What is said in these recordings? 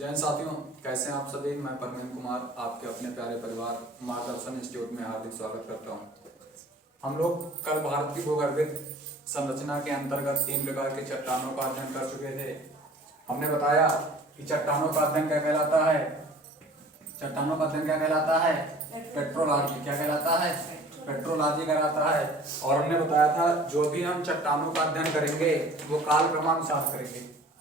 जय साथियों, कैसे हैं आप सभी। मैं परमेंद्र कुमार आपके अपने प्यारे परिवार मार्गदर्शन इंस्टीट्यूट में हार्दिक स्वागत करता हूं। हम लोग कल भारत की भूगर्भिक संरचना के अंतर्गत 3 प्रकार के चट्टानों का अध्ययन कर चुके थे। हमने बताया कि चट्टानों का अध्ययन क्या कहलाता है। चट्टानों का अध्ययन क्या कहलाता है? पेट्रोलॉजी। क्या कहलाता है? पेट्रोलॉजी कहलाता है। और हमने बताया था जो भी हम चट्टानों का अध्ययन करेंगे वो काल क्रमानुसार करेंगे।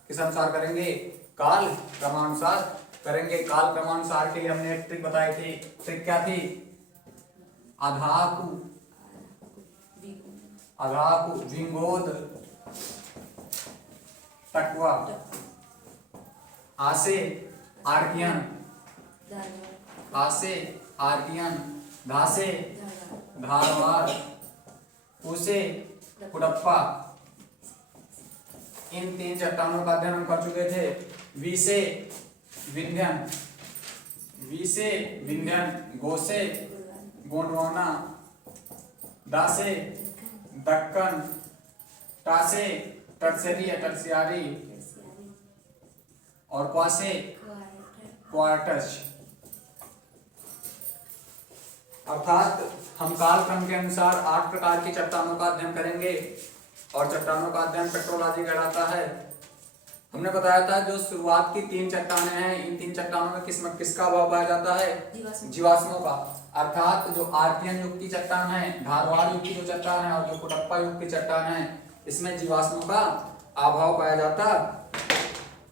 किस अनुसार करेंगे? काल क्रमानुसार करेंगे। काल क्रमानुसार के लिए हमने एक ट्रिक बताई थी। ट्रिक क्या थी? आधाकु विंगोद टकवा आसे आर्कियन धासे धारवाड़ उसे कुडप्पा। इन 3 चट्टानों का अध्ययन हम कर चुके थे। वी से विंध्यन, गो से गोंडवाना, दा से दक्कन, टा से टर्सरी या टर्सियारी और क्वा से क्वार्टज। अर्थात हम कालक्रम के अनुसार 8 प्रकार की चट्टानों का अध्ययन करेंगे और चट्टानों का अध्ययन पेट्रोलॉजी कहलाता है। हमने बताया था जो शुरुआत की 3 चट्टानें हैं, इन 3 चट्टानों में किसका अभाव पाया जाता है? जीवाश्मों का। अर्थात जो आर्कियन युग की चट्टान है, धारवाड़ युग की जो चट्टान है और जो कुडप्पा युग की चट्टान है, इसमें जीवाश्मों का अभाव पाया जाता।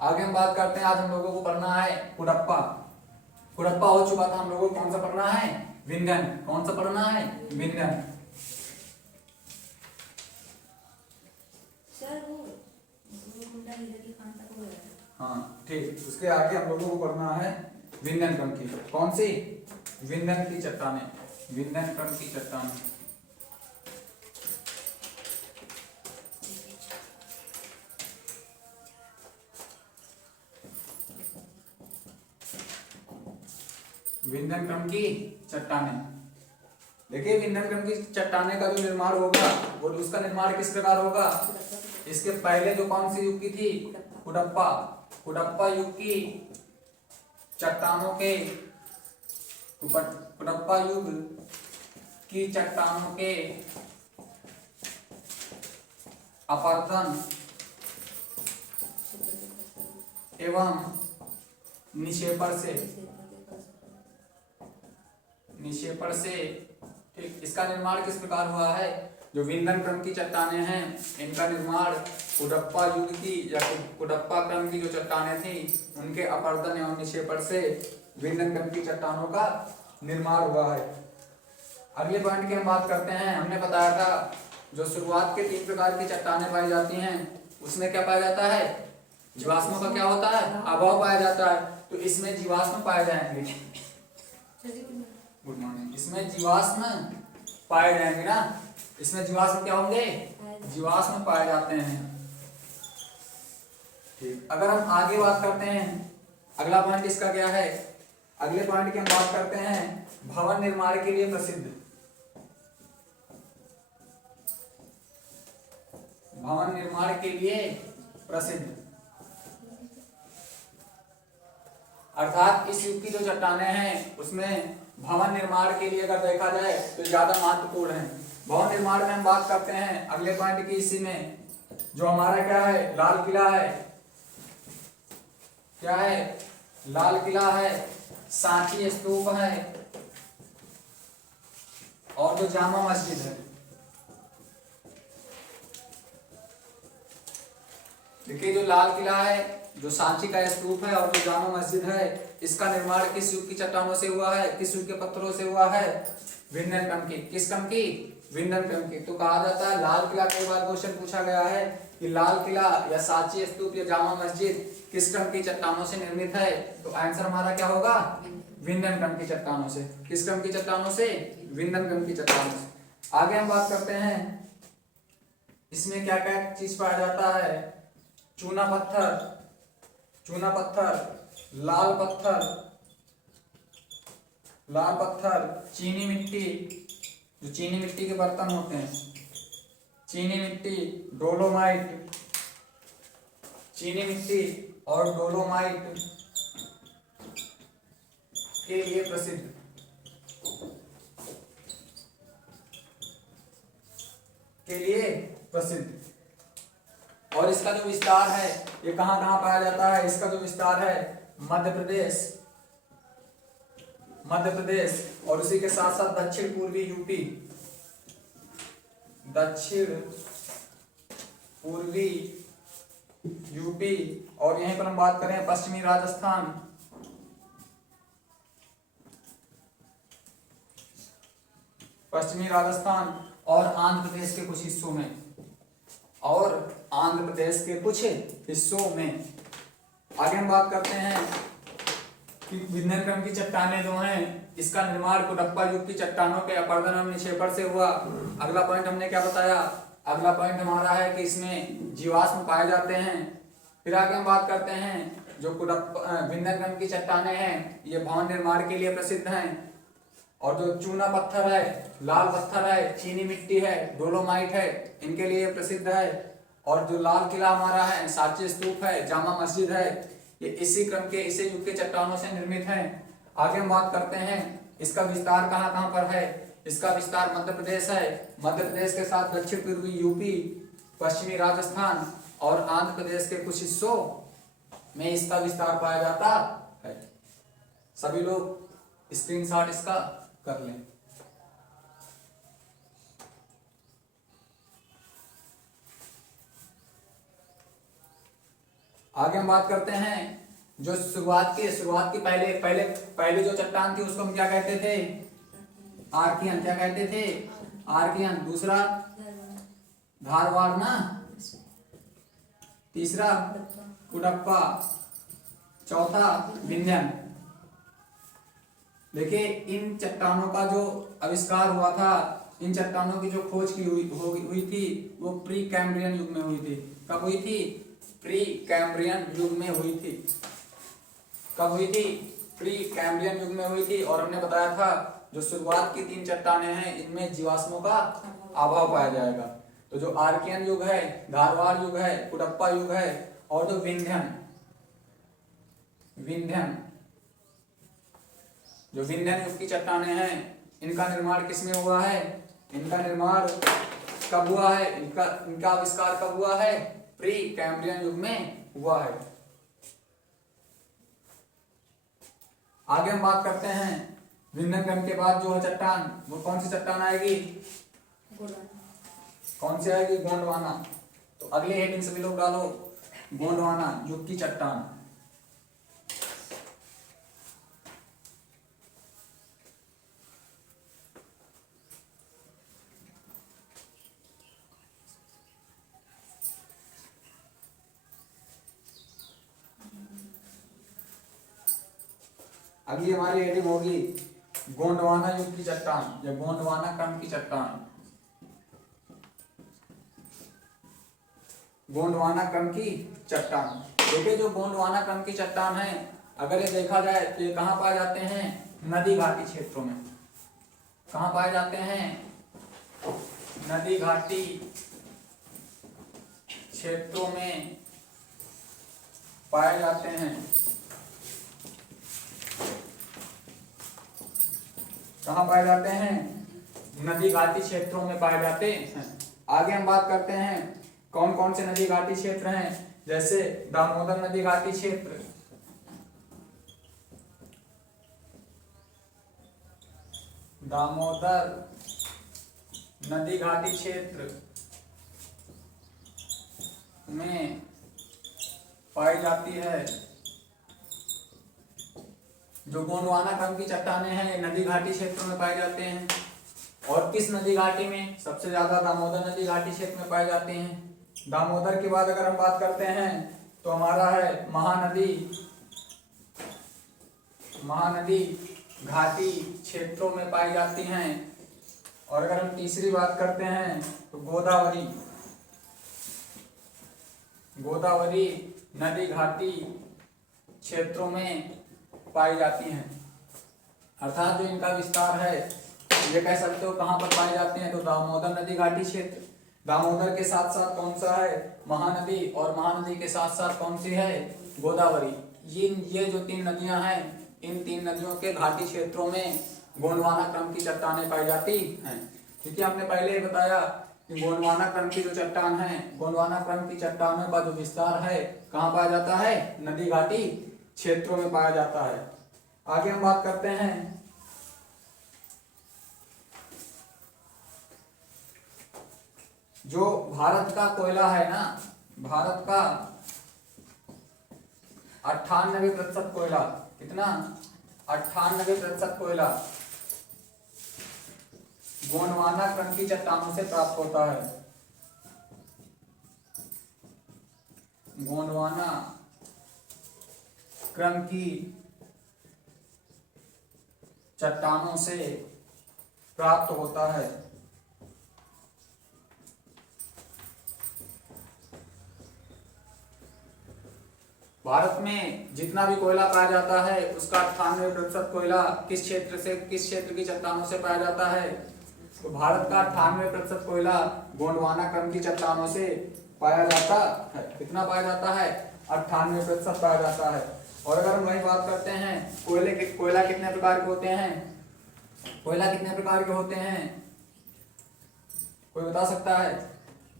आगे हम बात करते हैं। आज हम लोगों को पढ़ना है कुडप्पा। कुडप्पा हो चुका था हम लोगों को। कौन सा पढ़ना है? विंध्यन। कौन सा पढ़ना है? विंध्यन। हाँ ठीक। उसके आगे हम लोगों को पढ़ना है विंध्यन क्रम की। कौन सी? विंध्यन की चट्टानें। विंध्यन क्रम की चट्टानें। विंध्यन क्रम की चट्टानें। देखिए विंध्यन क्रम की चट्टानें का जो निर्माण होगा वो उसका निर्माण किस प्रकार होगा? इसके पहले जो कौन सी युग की थी? कुडप्पा युग की चट्टानों के कुडप्पा युग की चट्टानों के अपरदन एवं निक्षेपण से ठीक इसका निर्माण किस प्रकार हुआ है? जो विंध्यन क्रम की चट्टानें हैं इनका निर्माण कुडप्पा युग की या कुडप्पा क्रम की जो चट्टानें थी उनके अपरदन एवं निक्षेपण से विंध्यन क्रम की चट्टानों का निर्माण हुआ है। अगले पॉइंट की हम बात करते हैं। हमने बताया था जो शुरुआत के 3 प्रकार की चट्टानें पाई जाती हैं उसमें क्या पाया जाता है? जीवाश्मों का क्या होता है? अभाव पाया जाता है। तो इसमें जीवाश्म पाए जाएंगे। Good morning. इसमें जीवाश्म पाए जाएंगे ना। इसमें जीवाश्म क्या होंगे? जीवाश्म पाए जाते हैं। ठीक। अगर हम आगे बात करते हैं, अगला पॉइंट इसका क्या है? अगले पॉइंट की हम बात करते हैं भवन निर्माण के लिए प्रसिद्ध। भवन निर्माण के लिए प्रसिद्ध अर्थात इस युग की जो चट्टानें हैं उसमें भवन निर्माण के लिए अगर देखा जाए तो ज्यादा महत्वपूर्ण है। भवन निर्माण में हम बात करते हैं अगले पॉइंट की। इसी में जो हमारा क्या है? लाल किला है। क्या है? लाल किला है, सांची स्तूप है और जो जामा मस्जिद है। देखिए जो लाल किला है, जो सांची का स्तूप है और जो जामा मस्जिद है, इसका निर्माण किस युग की चट्टानों से हुआ है? किस युग के पत्थरों से हुआ है? विंध्यन क्रम की। किस क्रम की? विंध्यन क्रम की। तो कहा जाता है लाल किला कई बार क्वेश्चन पूछा गया है कि लाल किला या सांची स्तूप या जामा मस्जिद किस क्रम की चट्टानों से निर्मित है? तो आंसर हमारा क्या होगा? विंध्यन क्रम की चट्टानों से। किस क्रम की चट्टानों से? विंध्यन क्रम की चट्टानों से। आगे हम बात करते हैं इसमें क्या क्या चीज पाया जाता है? चूना पत्थर, लाल पत्थर, चीनी मिट्टी, जो चीनी मिट्टी के बर्तन होते हैं, चीनी मिट्टी, डोलोमाइट, चीनी मिट्टी और डोलोमाइट के लिए प्रसिद्ध, के लिए प्रसिद्ध। और इसका जो विस्तार है ये कहाँ कहाँ पाया जाता है? इसका जो विस्तार है मध्य प्रदेश और उसी के साथ साथ दक्षिण पूर्वी यूपी, दक्षिण पूर्वी यूपी, और यहीं पर हम बात करें पश्चिमी राजस्थान, और आंध्र प्रदेश के कुछ हिस्सों में, आगे हम बात करते हैं कि विंध्यन क्रम की चट्टानें जो हैं इसका निर्माण कुडप्पा युग की चट्टानों के अपरदन और निक्षेपण से हुआ। अगला पॉइंट हमने क्या बताया? अगला पॉइंट हमारा है कि इसमें जीवाश्म पाए जाते हैं। फिर आगे हम बात करते हैं जो विंध्यन क्रम की चट्टानें हैं ये भवन निर्माण के लिए प्रसिद्ध हैं। और जो चूना पत्थर है, लाल पत्थर है, चीनी मिट्टी है, डोलोमाइट है, इनके लिए प्रसिद्ध है। और जो लाल किला हमारा है, सांची स्तूप है, जामा मस्जिद है, ये इसी क्रम के, इसी युग के चट्टानों से निर्मित हैं। आगे हम बात करते हैं इसका विस्तार कहाँ कहाँ पर है? इसका विस्तार मध्य प्रदेश है, मध्य प्रदेश के साथ दक्षिण पूर्वी यूपी, पश्चिमी राजस्थान और आंध्र प्रदेश के कुछ हिस्सों में इसका विस्तार पाया जाता है। सभी लोग स्क्रीनशॉट इसका कर लें। आगे हम बात करते हैं जो शुरुआत की पहले जो चट्टान थी उसको हम क्या कहते थे? आर्कियन। क्या कहते थे? आर्कियन। दूसरा धारवाड़ ना, तीसरा कुडप्पा, चौथा विंध्यन। देखिए इन चट्टानों का जो आविष्कार हुआ था, इन चट्टानों की जो खोज की हुई थी वो प्री कैम्ब्रियन युग में हुई थी। कब हुई थी? प्री कैम्ब्रियन युग में हुई थी। कब हुई थी? प्री कैम्ब्रियन युग में हुई थी। और हमने बताया था जो शुरुआत की 3 चट्टानें हैं इनमें जीवाश्मों का अभाव पाया जाएगा। तो जो आर्कियन युग है, धारवाड़ युग है, कुडप्पा युग है और जो विंध्यन युग की चट्टानें हैं इनका निर्माण किसमें हुआ है? इनका निर्माण कब हुआ है? इनका आविष्कार कब हुआ है? प्री कैम्ब्रियन युग में हुआ है। आगे हम बात करते हैं विंध्यन क्रम के बाद जो है चट्टान, वो कौन सी चट्टान आएगी? कौन सी आएगी? गोंडवाना। तो अगले हेडिंग सभी लोग डालो गोंडवाना युग की चट्टान। अगली हमारी हेडिंग होगी गोंडवाना युग की चट्टान या गोंडवाना क्रम की चट्टान। गोंडवाना क्रम की चट्टान। देखिए जो गोंडवाना क्रम की चट्टान है अगर ये देखा जाए तो ये कहाँ पाए जाते हैं? नदी घाटी क्षेत्रों में। कहाँ पाए जाते हैं? नदी घाटी क्षेत्रों में पाए जाते हैं। कहाँ पाए जाते हैं? नदी घाटी क्षेत्रों में पाए जाते हैं। आगे हम बात करते हैं कौन कौन से नदी घाटी क्षेत्र हैं, जैसे दामोदर नदी घाटी क्षेत्र, दामोदर नदी घाटी क्षेत्र में पाई जाती है। जो गोंडवाना क्रम की चट्टानें हैं नदी घाटी क्षेत्रों में पाए जाते हैं। और किस नदी घाटी में? सबसे ज्यादा दामोदर नदी घाटी क्षेत्र में पाए जाते हैं। दामोदर के बाद अगर हम बात करते हैं तो हमारा है महानदी घाटी क्षेत्रों में पाई जाती हैं। और अगर हम तीसरी बात करते हैं तो गोदावरी नदी घाटी क्षेत्रों में पाई जाती हैं। अर्थात जो इनका विस्तार है ये कह सकते हो कहाँ पर पाए जाते हैं? तो दामोदर नदी घाटी क्षेत्र। दामोदर के साथ साथ कौन सा है? महानदी। और महानदी के साथ साथ कौन सी है? गोदावरी। ये जो 3 नदियां हैं इन 3 नदियों के घाटी क्षेत्रों में गोंडवाना क्रम की चट्टानें पाई जाती हैं। क्योंकि हमने पहले ही बताया कि गोंडवाना क्रम की जो चट्टान है, गोंडवाना क्रम की चट्टानों का जो विस्तार है कहाँ पाया जाता है, नदी घाटी क्षेत्रों में पाया जाता है। आगे हम बात करते हैं जो भारत का कोयला है ना, भारत का 98% कोयला, कितना, 98% कोयला गोंडवाना क्रम की चट्टानों से प्राप्त होता है। गोंडवाना क्रम की चट्टानों से प्राप्त होता है। भारत में जितना भी कोयला पाया जाता है उसका 98% कोयला किस क्षेत्र की चट्टानों से पाया जाता है, तो भारत का 98% कोयला गोंडवाना क्रम की चट्टानों से पाया जाता है। कितना पाया जाता है, 98% पाया जाता है। और अगर हम वही बात करते हैं कोयला कितने प्रकार के होते हैं, कोयला कितने प्रकार के होते हैं, कोई बता सकता है,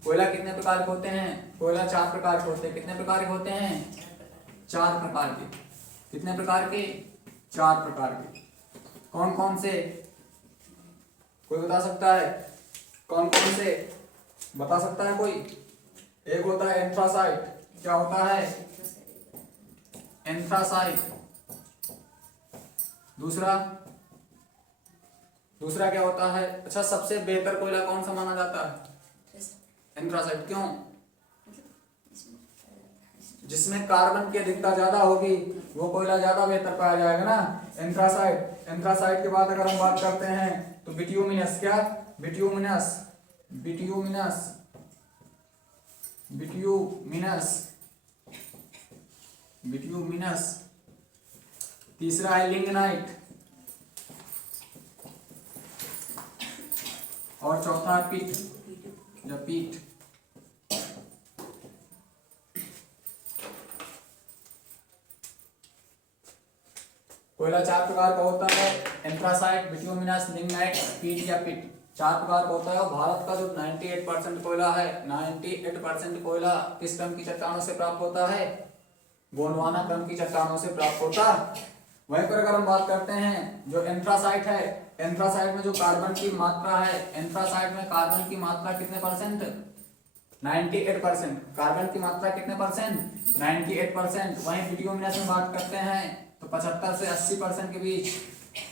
कोयला कितने प्रकार के होते हैं, कोयला 4 प्रकार के होते हैं। कितने प्रकार के होते हैं, 4 प्रकार के। कितने प्रकार के, 4 प्रकार के। कौन कौन से, कोई बता सकता है, कौन कौन से बता सकता है कोई? एक होता है एंथ्रासाइट, क्या होता है, एंथ्रासाइट। दूसरा क्या होता है, अच्छा सबसे बेहतर कोयला कौन सा माना जाता है, एंथ्रासाइट। क्यों? जिसमें कार्बन की अधिकता ज्यादा होगी वो कोयला ज्यादा बेहतर पाया जाएगा ना, एंथ्रासाइट। एंथ्रासाइट के बाद अगर हम बात करते हैं तो बिट्यूमिनस, क्या, बिट्यूमिनस, बिट्यूमिनस, बिट्यूमिनस, बिट्यूमिनस। तीसरा है लिग्नाइट और चौथा है पीट या पीट। कोयला 4 प्रकार का होता है, एंथ्रासाइट, बिट्यूमिनस, लिग्नाइट, पीट या पिट। 4 प्रकार का होता है। और भारत का जो 98% कोयला है, 98% कोयला किस क्रम की चट्टानों से प्राप्त होता है, गोंडवाना क्रम की चट्टानों से प्राप्त होता है। वहीं पर अगर हम बात करते हैं जो एंथ्रासाइट है, एंथ्रासाइट में जो कार्बन की मात्रा है, एंथ्रासाइट में कार्बन की मात्रा कितने परसेंट, 98%। कार्बन की मात्रा कितने परसेंट, 98%। वहीं बिट्यूमिनस में बात करते हैं तो 75 से 80% के बीच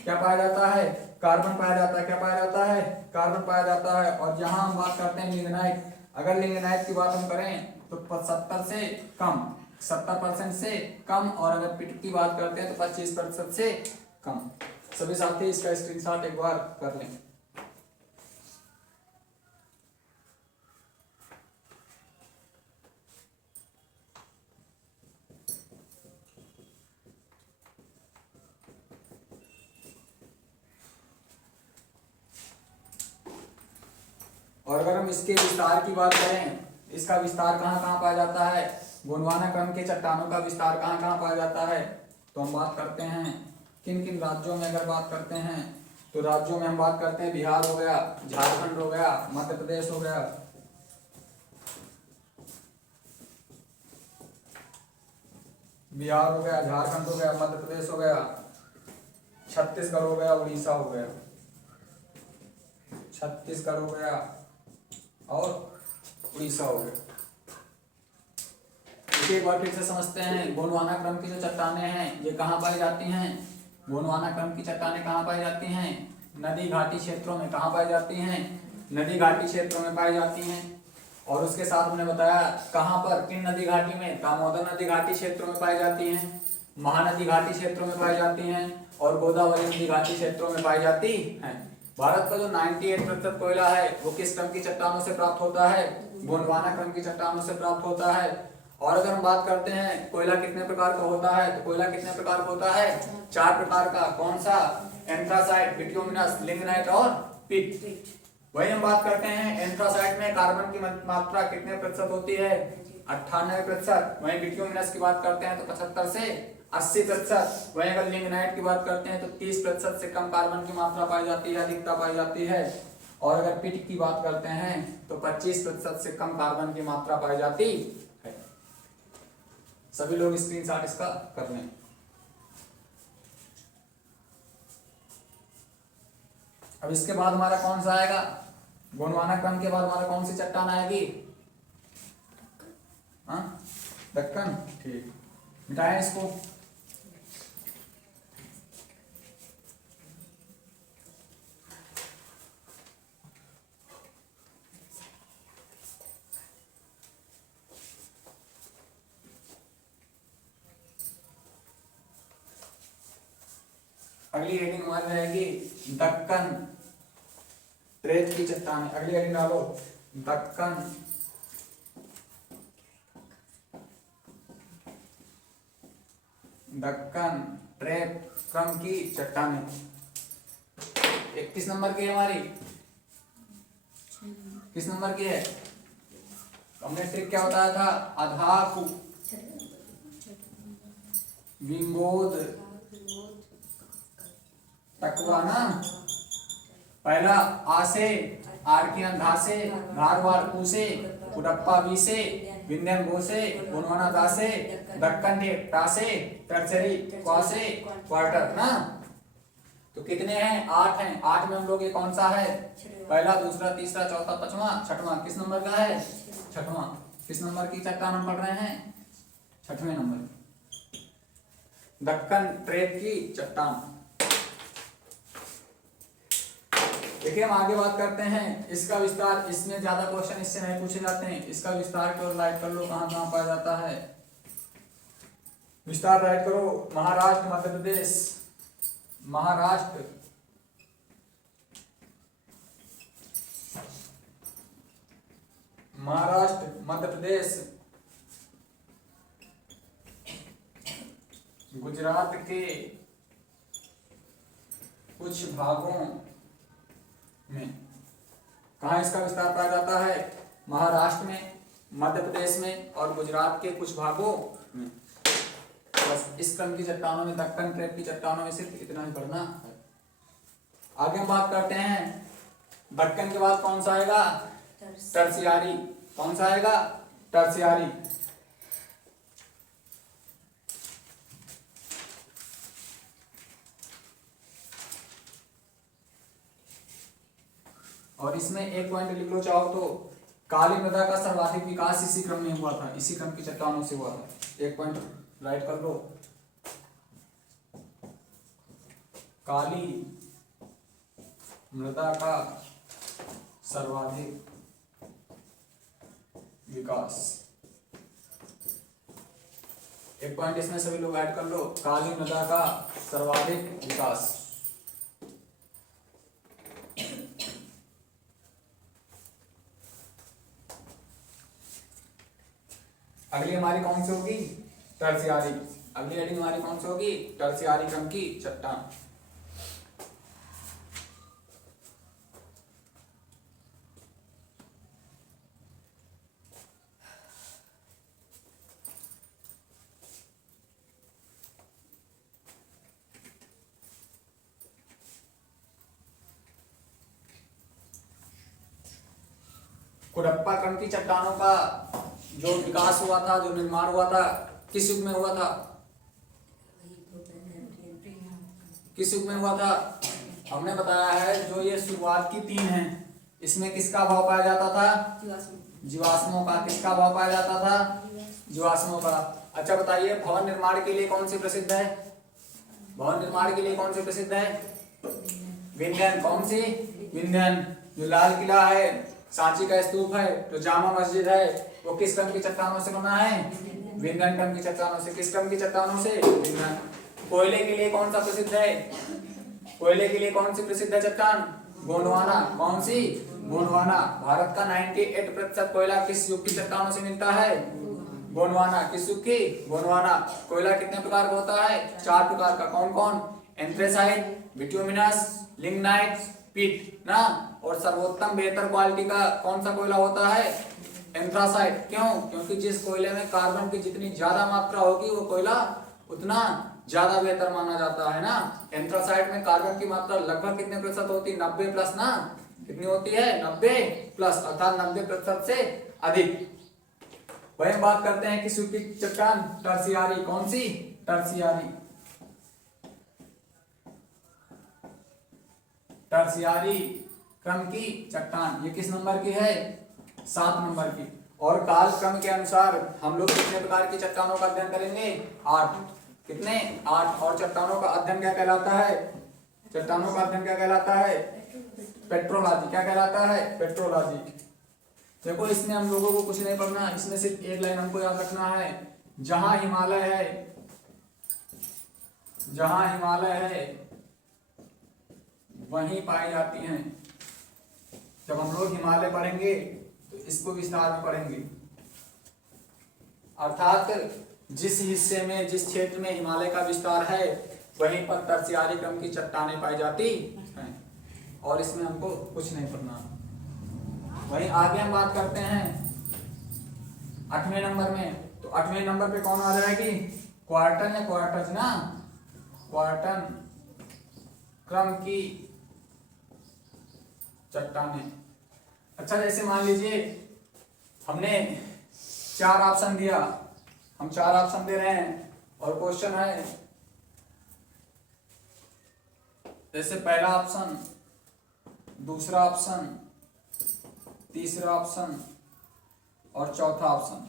क्या पाया जाता है, कार्बन पाया जाता है। क्या पाया जाता है, कार्बन पाया जाता है। और यहाँ हम बात करते हैं लिग्नाइट, अगर लिग्नाइट की बात हम करें तो 70 से कम, 70% से कम। और अगर पिट की बात करते हैं तो 25% से कम। सभी साथी इसका स्क्रीनशॉट एक बार कर लें। और अगर हम इसके विस्तार की बात करें, इसका विस्तार कहाँ कहाँ पाया जाता है, गोंडवाना क्रम के चट्टानों का विस्तार कहाँ कहाँ पाया जाता है, तो हम बात करते हैं किन किन राज्यों में। अगर बात करते हैं तो राज्यों में हम बात करते हैं बिहार हो गया, झारखंड हो गया, मध्य प्रदेश हो गया, बिहार हो गया, झारखंड हो गया, मध्य प्रदेश हो गया, छत्तीसगढ़ हो गया, उड़ीसा हो गया, छत्तीसगढ़ हो गया और उड़ीसा हो गया। एक बार फिर से समझते हैं, गोंडवाना क्रम की जो चट्टानें हैं ये कहाँ पाई जाती हैं, गोंडवाना क्रम की चट्टानें कहाँ पाई जाती हैं, नदी घाटी क्षेत्रों में। कहाँ पाई जाती हैं, नदी घाटी क्षेत्रों में पाई जाती हैं। और उसके साथ हमने बताया कहाँ पर, किन नदी घाटी में, दामोदर नदी घाटी क्षेत्रों में पाई जाती हैं, महानदी घाटी क्षेत्रों में पाई जाती हैं और गोदावरी नदी घाटी क्षेत्रों में पाई जाती हैं। भारत का जो 98% कोयला है वो किस क्रम की चट्टानों से प्राप्त होता है, गोंडवाना क्रम की चट्टानों से प्राप्त होता है। और अगर हम बात करते हैं कोयला कितने प्रकार का होता है, तो कोयला कितने प्रकार का होता है, 4 प्रकार का। कौन सा, एंथ्रासाइट, बिट्यूमिनस, लिग्नाइट और पिट। वही हम बात करते हैं एंथ्रासाइट में कार्बन की मात्रा कितने प्रतिशत होती है, 98%। वहीं बिट्यूमिनस की बात करते हैं तो 75 से 80%। वहीं अगर लिग्नाइट की बात करते हैं तो 30% से कम कार्बन की मात्रा पाई जाती है, अधिकता पाई जाती है। और अगर पिट की बात करते हैं तो 25% से कम कार्बन की मात्रा पाई जाती है। सभी लोग स्क्रीनशॉट इसका कर लें। अब इसके बाद हमारा कौन सा आएगा? गोंडवाना क्रम के बाद हमारा कौन सी चट्टान आएगी? हाँ, दक्कन। ठीक, मिटाएं इसको। अगली हेडिंग हमारी रहेगी दक्कन ट्रेप की चट्टान। अगली हेडिंग डालो दक्कन दक्कन ट्रेप क्रम की चट्टानें। 31 नंबर की है हमारी। किस नंबर की है? हमने ट्रिक क्या बताया था? अधाकु विंगोद टकवा ना। पहला आ से, आर की धा से, धारवाड़ कु से, कुडप्पा बी से, विंध्यन गो से, गोंडवाना दा से, दक्कन टा से, टर्सरी क्वा से, क्वार्टर ना। तो कितने हैं? 8 हैं। 8 में हम लोग ये कौन सा है? पहला, दूसरा, तीसरा, चौथा, पांचवा, छठवां। किस नंबर का है? छठवां। किस नंबर की चट्टान हम पढ़ रहे हैं? 6वें नंबर। दक्कन ट्रेप की चट्टान। देखिए हम आगे बात करते हैं इसका विस्तार। इसमें ज्यादा क्वेश्चन इससे नहीं पूछे जाते हैं। इसका विस्तार की ओर राइट कर लो, कहां कहां पाया जाता है। विस्तार राइट करो। महाराष्ट्र, मध्य प्रदेश, महाराष्ट्र, महाराष्ट्र, मध्य प्रदेश, गुजरात के कुछ भागों में। कहा इसका विस्तार पाया जाता है? महाराष्ट्र में, मध्य प्रदेश में और गुजरात के कुछ भागों में। बस इस क्रम की चट्टानों में, दक्कन ट्रेप की चट्टानों में सिर्फ इतना ही पढ़ना है। आगे हम बात करते हैं दक्कन के बाद कौन सा आएगा? टर्शियारी। कौन सा आएगा? टर्शियारी। और इसमें एक पॉइंट लिख लो चाहो तो, काली मृदा का सर्वाधिक विकास इसी क्रम में हुआ था, इसी क्रम की चट्टानों से हुआ था। एक पॉइंट राइट कर लो। काली मृदा का सर्वाधिक विकास। एक पॉइंट इसमें सभी लोग ऐड कर लो, काली मृदा का सर्वाधिक विकास। अगली हमारी कौन सी होगी? टर्शियारी। अगली हेडिंग हमारी कौन सी होगी? टर्शियारी क्रम की चट्टान। कुडप्पा क्रम की चट्टानों का जो विकास हुआ था, जो निर्माण हुआ था, किस युग में हुआ था? किस युग में हुआ था? हमने बताया है जो ये शुरुआत की 3 हैं, इसमें किसका भाव पाया जाता था? जीवाश्मों का। किसका भाव पाया जाता था? जीवाश्मों का। अच्छा बताइए, भवन निर्माण के लिए कौन सी प्रसिद्ध है? भवन निर्माण के लिए कौन सी प्रसिद्ध है? विंध्यन। कौन सी? विंध्यन। जो लाल किला है, सांची का स्तूप है, जो जामा मस्जिद है, वो किस क्रम की चट्टानों से बना है? विंध्यन क्रम की चट्टानों से। किस क्रम की चट्टानों से? विंध्यन। कोयले के लिए कौन सा प्रसिद्ध है? कोयले के लिए कौन सी प्रसिद्ध है चट्टान? गोंडवाना। कौन सी? गोंडवाना। भारत का 98% कोयला किस युग की चट्टानों से मिलता है? गोंडवाना। किस युग की? गोंडवाना। कोयला कितने प्रकार का होता है? 4 प्रकार का। कौन कौन? एंथ्रेसाइट, बिट्यूमिनस, लिग्नाइट, पिट ना। और सर्वोत्तम बेहतर क्वालिटी का कौन सा कोयला होता है? एंथ्रासाइट। क्यों? क्योंकि जिस कोयले में कार्बन की जितनी ज्यादा मात्रा होगी वो कोयला उतना ज्यादा बेहतर माना जाता है ना। एंथ्रासाइट में कार्बन की मात्रा लगभग कितने प्रतिशत होती है? 90 प्लस ना। कितनी होती है? 90 प्लस, अर्थात 90% से अधिक। वही हम बात करते हैं कि सूखी चट्टान टर्शियारी। कौन सी? टर्शियारी। टर्शियारी क्रम की चट्टान। ये किस नंबर की है? 7 नंबर की। और काल क्रम के अनुसार हम लोग कितने प्रकार की चट्टानों का अध्ययन करेंगे? 8। कितने? 8। और चट्टानों का अध्ययन क्या कहलाता है? चट्टानों का अध्ययन क्या कहलाता है? पेट्रोलॉजी। क्या कहलाता है? पेट्रोलॉजी। देखो इसमें हम लोगों को कुछ नहीं पढ़ना, इसमें सिर्फ एक लाइन हमको याद रखना है, जहां हिमालय है, जहां हिमालय है वहीं पाई जाती हैं। जब हम लोग हिमालय पढ़ेंगे तो इसको विस्तार में पढ़ेंगे, अर्थात जिस हिस्से में, जिस क्षेत्र में हिमालय का विस्तार है वहीं पर टर्शियारी क्रम की चट्टानें पाई जाती हैं। और इसमें हमको कुछ नहीं पढ़ना। वहीं आगे हम बात करते हैं 8वें नंबर में। तो 8वें नंबर पे कौन आ जाएगी? क्वार्टन या क्वार्टज ना। क्वार्टन क्रम की चट्टानें। अच्छा, जैसे मान लीजिए हमने 4 ऑप्शन दिया, हम 4 ऑप्शन दे रहे हैं और क्वेश्चन है जैसे पहला ऑप्शन, दूसरा ऑप्शन, तीसरा ऑप्शन और चौथा ऑप्शन।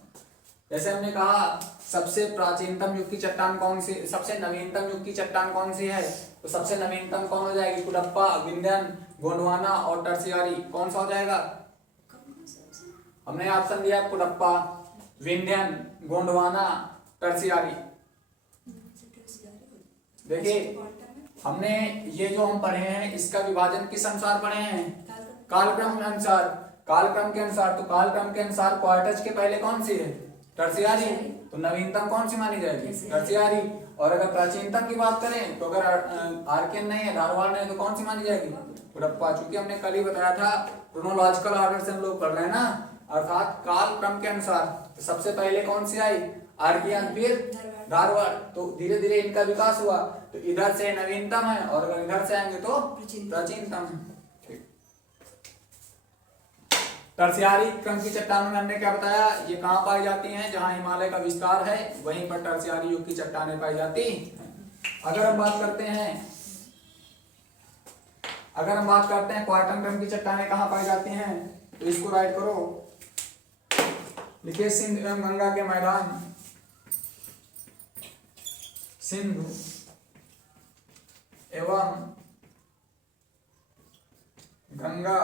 जैसे हमने कहा सबसे प्राचीनतम युग की चट्टान कौन सी, सबसे नवीनतम युग की चट्टान कौन सी है? तो सबसे नवीनतम कौन हो जाएगी? कुडप्पा, विंध्यन, गोंडवाना और टर्शियारी। कौन सा हो जाएगा? हमने ऑप्शन दिया कुडप्पा, विंध्यन, गोंडवाना, टर्शियारी। देखिए हमने ये जो हम पढ़े हैं इसका विभाजन किस अनुसार पढ़े हैं? कालक्रम के अनुसार। कालक्रम के अनुसार, तो कालक्रम के अनुसार क्वार्टज के पहले कौन सी है? टर्शियारी। तो नवीनतम कौन सी मानी जाएगी? टर्शियारी। और अगर प्राचीनतम की बात करें तो अगर आर्कियन नहीं है, धारवाड़ नहीं है, तो कौन सी मानी जाएगी? कुडप्पा। चूंकि हमने कल ही बताया था क्रोनोलॉजिकल ऑर्डर से हम लोग पढ़ रहे हैं ना, अर्थात काल क्रम के अनुसार। तो सबसे पहले कौन सी आई? आर्कियन, फिर धारवाड़। तो धीरे धीरे इनका विकास हुआ। तो इधर से नवीनतम है और अगर इधर से आएंगे तो प्राचीनतम है। टर्शियारी क्रम की चट्टानों में हमने क्या बताया? ये कहाँ पाई जाती हैं? जहां हिमालय का विस्तार है वहीं पर टर्शियारी युग की चट्टानें पाई जाती हैं। अगर हम बात करते हैं क्वार्टन क्रम की चट्टानें कहाँ पाई जाती हैं, तो इसको राइट करो। लिखिए सिंध एवं गंगा के मैदान, सिंधु एवं गंगा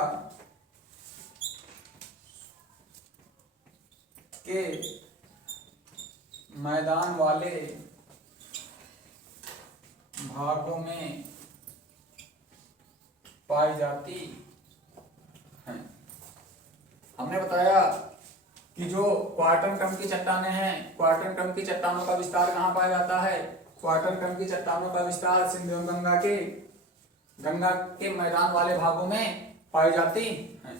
के मैदान वाले भागों में पाई जाती हैं। हमने बताया कि जो क्वार्टन क्रम की चट्टानें हैं, क्वार्टन क्रम की चट्टानों का विस्तार कहाँ पाया जाता है? क्वार्टन क्रम की चट्टानों का विस्तार सिंध एवं गंगा के मैदान वाले भागों में पाई जाती हैं।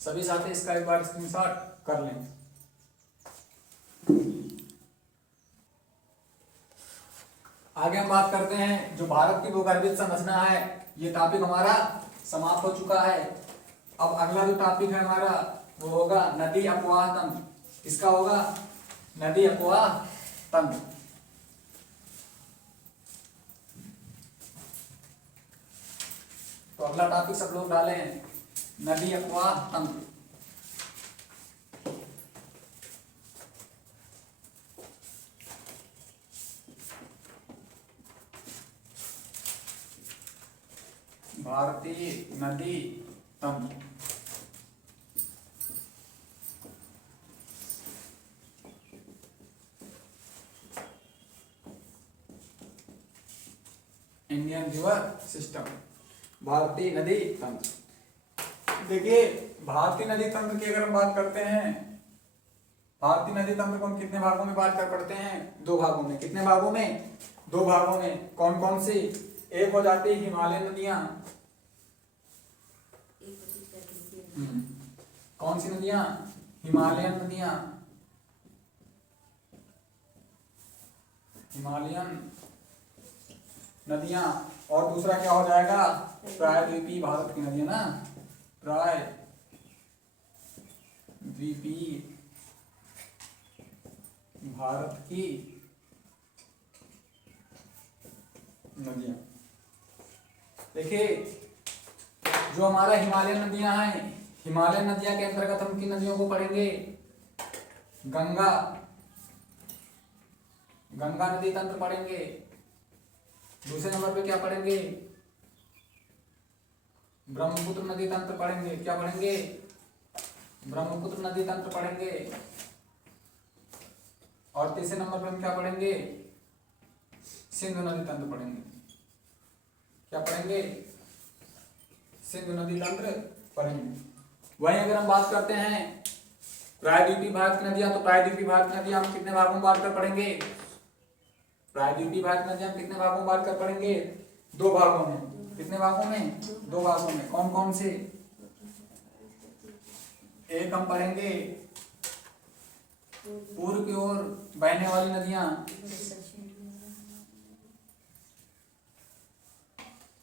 सभी साथी इसका एक बार स्क्रीनशॉट कर लें। आगे हम बात करते हैं जो भारत की भूगर्भीय संरचना है, ये टॉपिक हमारा समाप्त हो चुका है। अब अगला जो टॉपिक है हमारा वो होगा नदी अपवाह तंत्र। किसका होगा? नदी अपवाह तंत्र। तो अगला टॉपिक सब लोग डाले हैं, नदी अपवाह तंत्र। भारतीय नदी तंत्र। इंडियन रिवर सिस्टम, भारतीय नदी तंत्र। देखिए भारतीय नदी तंत्र की अगर हम बात करते हैं, भारतीय नदी तंत्र को हम कितने भागों में बांट कर पढ़ते हैं? 2 भागों में। कितने भागों में? 2 भागों में। कौन कौन सी? एक हो जाती है हिमालय नदियां। कौन सी नदियां? हिमालयन नदियां, हिमालयन नदियां, और दूसरा क्या हो जाएगा, प्रायद्वीपीय भारत की नदियां ना, प्रायद्वीपीय भारत की नदियां। देखिए जो हमारा हिमालयन नदियां हैं, हिमालयन नदियां के अंतर्गत हम किन नदियों को पढ़ेंगे, गंगा, गंगा नदी तंत्र पढ़ेंगे। दूसरे नंबर पे क्या पढ़ेंगे, ब्रह्मपुत्र नदी तंत्र पढ़ेंगे। क्या पढ़ेंगे, ब्रह्मपुत्र नदी तंत्र पढ़ेंगे। और तीसरे नंबर पे हम क्या पढ़ेंगे, सिंधु नदी तंत्र पढ़ेंगे। क्या पढ़ेंगे, सिंधु नदी तंत्र पढ़ेंगे। वहीं अगर हम बात करते हैं प्रायद्वीपीय भारत की नदियां, तो प्रायद्वीपीय भारत की नदियां हम कितने भागों में बांट कर पढ़ेंगे, प्रायद्वीपीय भारत की नदियां हम कितने भागों में बांट कर पढ़ेंगे, 2 भागों में। कितने भागों में, 2 भागों में। कौन कौन से, एक हम पढ़ेंगे पूर्व की ओर बहने वाली नदियां,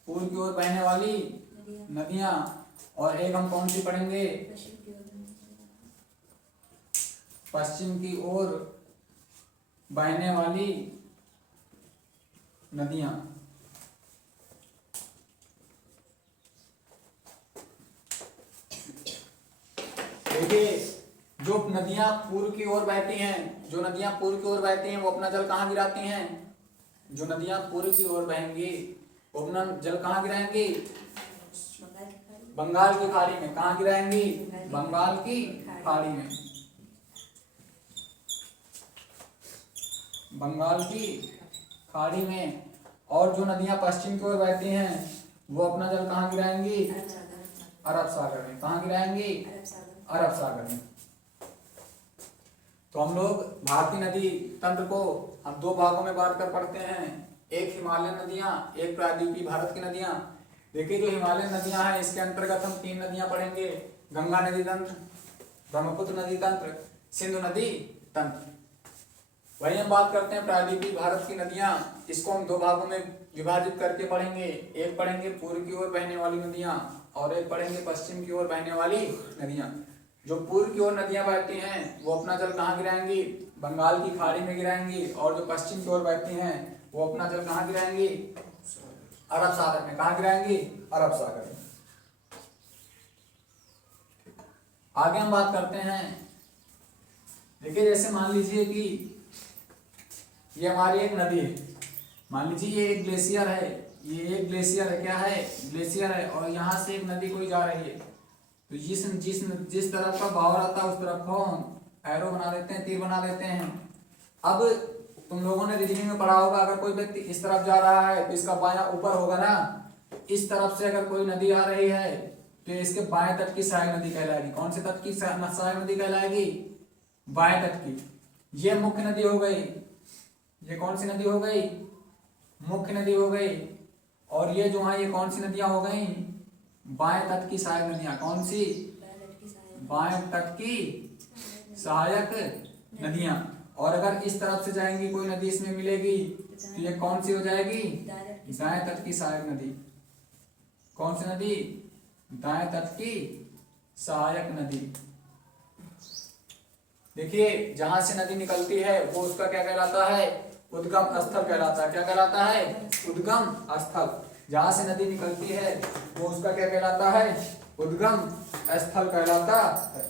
पूर्व की ओर बहने वाली नदियां, और एक हम कौन सी पढ़ेंगे, पश्चिम की ओर बहने वाली नदियां। देखिए जो नदियां पूर्व की ओर बहती हैं, जो नदियां पूर्व की ओर बहती हैं वो अपना जल कहाँ गिराती हैं, जो नदियां पूर्व की ओर बहेंगी वो अपना जल कहाँ गिराएंगी, बंगाल की खाड़ी में। कहाँ गिराएंगी, बंगाल की खाड़ी में, बंगाल की खाड़ी में। और जो नदियां पश्चिम की ओर बहती हैं वो अपना जल कहाँ गिराएंगी, अरब सागर में। कहाँ गिराएंगी, अरब सागर में। तो हम लोग भारतीय नदी तंत्र को हम 2 भागों में बांट कर पढ़ते हैं, एक हिमालयन नदियां, एक प्रायद्वीपीय भारत की नदियां। देखिए जो हिमालयन नदियां हैं इसके अंतर्गत हम 3 नदियां पढ़ेंगे, गंगा नदी तंत्र, ब्रह्मपुत्र नदी तंत्र, सिंधु नदी तंत्र। वही हम बात करते हैं प्रायद्वीपीय भारत की नदियां, इसको हम 2 भागों में विभाजित करके पढ़ेंगे। एक पढ़ेंगे पूर्व की ओर बहने वाली नदियां और एक पढ़ेंगे पश्चिम की ओर बहने वाली नदियां। जो पूर्व की ओर नदियां बहती हैं वो अपना जल कहाँ गिराएंगी, बंगाल की खाड़ी में गिराएंगी, और जो पश्चिम की ओर बहती हैं वो अपना जल कहाँ गिराएंगी, अरब सागर में। कहाँ गिराएंगी, अरब सागर में। आगे हम बात करते हैं, देखिए जैसे मान लीजिए कि ये हमारी एक नदी है, मान लीजिए ये एक ग्लेशियर है, ये एक ग्लेशियर है। क्या है, ग्लेशियर है, और यहाँ से एक नदी कोई जा रही है। तो जिस तरफ का बहाव रहता है उस तरफ को हम एरो बना देते हैं, तीर बना देते हैं। अब तुम लोगों ने रीजनिंग में पढ़ा होगा, अगर कोई व्यक्ति इस तरफ जा रहा है तो इसका बायां ऊपर होगा ना। इस तरफ से अगर कोई नदी आ रही है तो इसके बाएं तट की सहायक नदी कहलाएगी। कौन से तट की सहायक नदी कहलाएगी, बाएं तट की। ये मुख्य नदी हो गई, ये कौन सी नदी हो गई, मुख्य नदी हो गई। और ये जो है ये कौन सी नदियां हो गई, बाएं तट की सहायक नदियां। कौन सी, बाएं तट की सहायक नदियां। और अगर इस तरफ से जाएंगी कोई नदी इसमें मिलेगी तो ये कौन सी हो जाएगी, दाएं तट की सहायक नदी। कौन सी नदी, दाएं तट की सहायक नदी। देखिए जहां से नदी निकलती है वो उसका क्या कहलाता है, उद्गम स्थल कहलाता है। क्या कहलाता है, उद्गम स्थल। जहां से नदी निकलती है वो उसका क्या कहलाता है, उद्गम स्थल कहलाता है।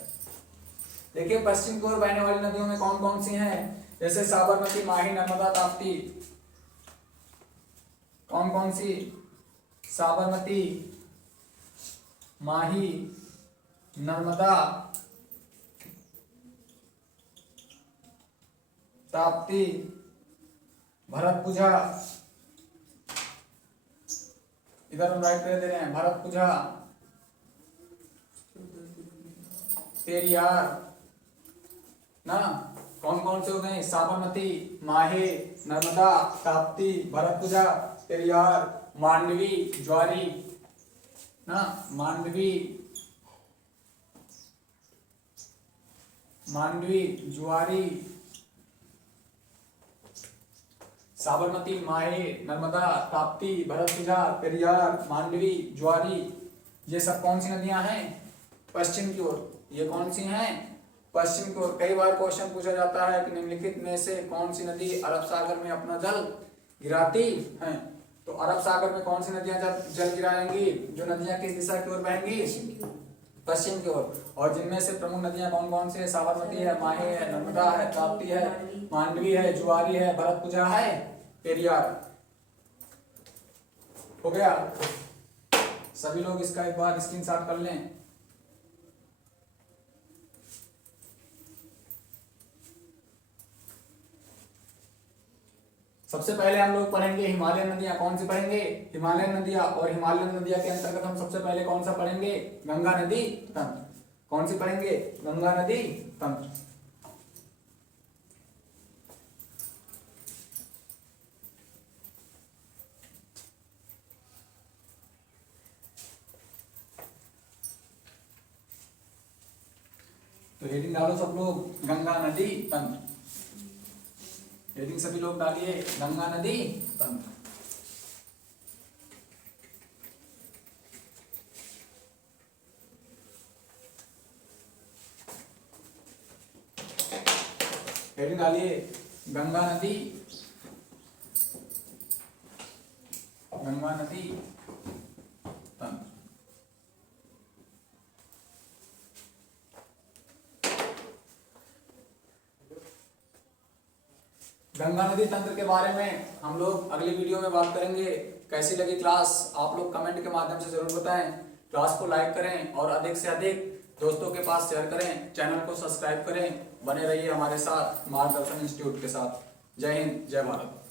देखिए पश्चिम की ओर बहने वाली नदियों में कौन कौन सी हैं, जैसे साबरमती, माही, नर्मदा, ताप्ती। कौन कौन सी, साबरमती, माही, नर्मदा, ताप्ती, भरतपुझा। इधर हम राइट पे दे रहे हैं, भरतपुझा, पेरियार ना। कौन कौन से हो गए, साबरमती, माहे, नर्मदा, ताप्ती, भरतपुझा, पेरियार, मांडवी, ज्वारी ना, मांडवी, मांडवी, जुआरी, साबरमती, माहे, नर्मदा, ताप्ती, भरतपुजा, पेरियार, मांडवी, ज्वारी, ये सब कौन सी नदियां हैं? पश्चिम की ओर। ये कौन सी हैं? पश्चिम की ओर। कई बार क्वेश्चन पूछा जाता है कि निम्नलिखित में से कौन सी नदी अरब सागर में अपना जल गिराती हैं? तो अरब सागर में कौन सी नदियां जल गिराएंगी? जो नदियां किस दिशा की ओर बहेंगी? पश्चिम की ओर। और जिनमें से प्रमुख नदियां कौन कौन सी है? साबरमती है, माहे है, नर्मदा है, ताप्ती है, मांडवी है, जुआरी है, भरतपुजा है, पेरियार। हो गया? सभी लोग इसका एक बार स्क्रीनशॉट कर लें। सबसे पहले हम लोग पढ़ेंगे हिमालयन नदियां। कौन सी पढ़ेंगे? हिमालयन नदियां। और हिमालयन नदियां के अंतर्गत हम सबसे पहले कौन सा पढ़ेंगे? गंगा नदी तंत्र। कौन सी पढ़ेंगे? गंगा नदी तंत्र। तो हेडिंग डालो सब लोग, गंगा नदी तंत्र। हेडिंग सभी लोग डालिए, गंगा नदी तंत्र। हेडिंग डालिए, गंगा नदी, गंगा नदी तंत्र। गंगा नदी तंत्र के बारे में हम लोग अगली वीडियो में बात करेंगे। कैसी लगी क्लास आप लोग कमेंट के माध्यम से जरूर बताएं। क्लास को लाइक करें और अधिक से अधिक दोस्तों के पास शेयर करें। चैनल को सब्सक्राइब करें। बने रहिए हमारे साथ मार्गदर्शन इंस्टीट्यूट के साथ। जय हिंद, जय भारत।